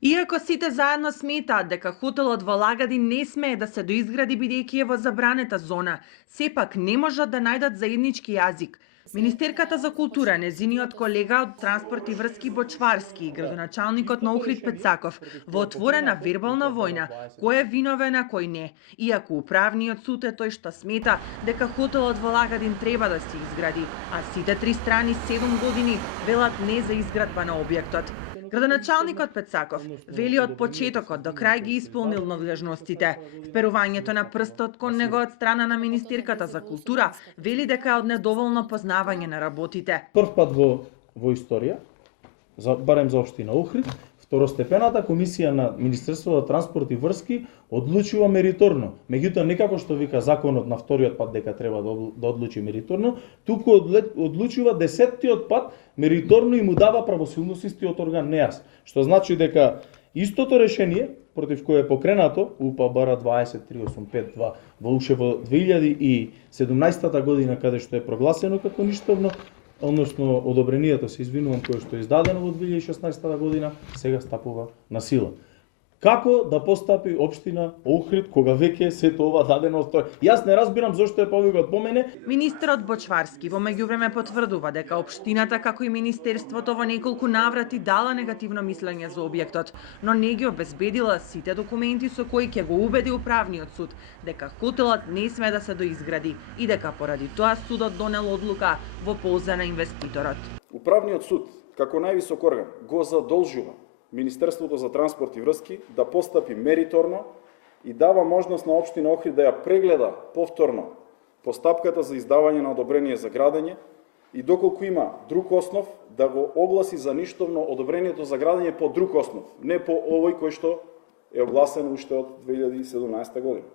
Иако сите заедно сметаат дека хотелот во Лагадин не смее да се доизгради бидејќи е во забранета зона, сепак не можат да најдат заеднички јазик. Министерката за култура, незиниот колега од транспорт и врски Бочварски и градоначалникот на Охрид Пецаков во отворена вербална војна, кој е виновен а кој не. Иако управниот суд е тој што смета дека хотелот во Лагадин треба да се изгради, а сите три страни 7 години велат не за изградба на објектот. Градоначалникот Пецаков вели од почетокот до крај ги исполнил надležностите. Вперувањето на прстот кон него од страна на Министерката за култура вели дека е од недоволно познавање на работите. Прв пат во историја, барем за општина Охрид, второстепената комисија на Министерството за транспорт и врски одлучува мериторно. Меѓутоа, не како што вика законот на вториот пат дека треба да одлучи мериторно, туку одлучува десеттиот пат мериторно и му дава правосилност истиот орган НЕАС. Што значи дека истото решение против кое е покренато УПБР 20382 во уште во 2017 година, каде што е прогласено како ништовно, односно одобрението, се извинувам, кое што е издадено во 2016 година, сега стапува на сила. Како да постапи општина Охрид кога веќе сето ова дадено стои? Јас не разбирам зошто е повикот по мене. Министерот Бочварски во меѓувреме потврдува дека општината како и министерството во неколку наврати дала негативно мислење за објектот, но не ги обезбедила сите документи со кои ќе го убеди управниот суд дека хотелот не сме да се доизгради и дека поради тоа судот донел одлука во полза на инвеститорот. Управниот суд како највисок орган го задолжува Министерството за транспорт и врски да постапи мериторно и дава можност на општина Охрид да ја прегледа повторно постапката за издавање на одобрение за градење и доколку има друг основ да го огласи за ништовно одобрението за градење по друг основ, не по овој кој што е огласен уште од 2017 година.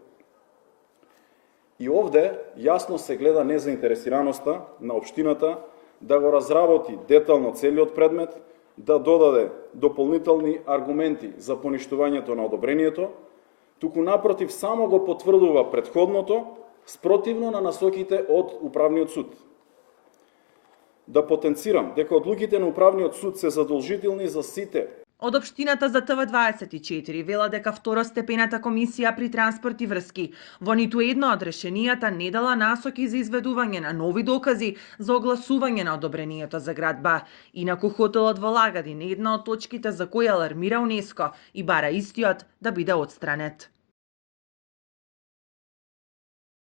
И овде јасно се гледа незаинтересираноста на општината да го разработи детално целиот предмет, да додаде дополнителни аргументи за поништувањето на одобрението, туку напротив само го потврдува претходното, спротивно на насоките од Управниот суд. Да потенцирам дека одлуките на Управниот суд се задолжителни за сите. Од општината за ТВ24 вела дека второстепената комисија при транспорт и врски во ниту едно од решенијата не дала насоки за изведување на нови докази за огласување на одобрението за градба. Инаку хотелот во Лагадин е една од точките за која алармира УНЕСКО и бара истиот да биде отстранет.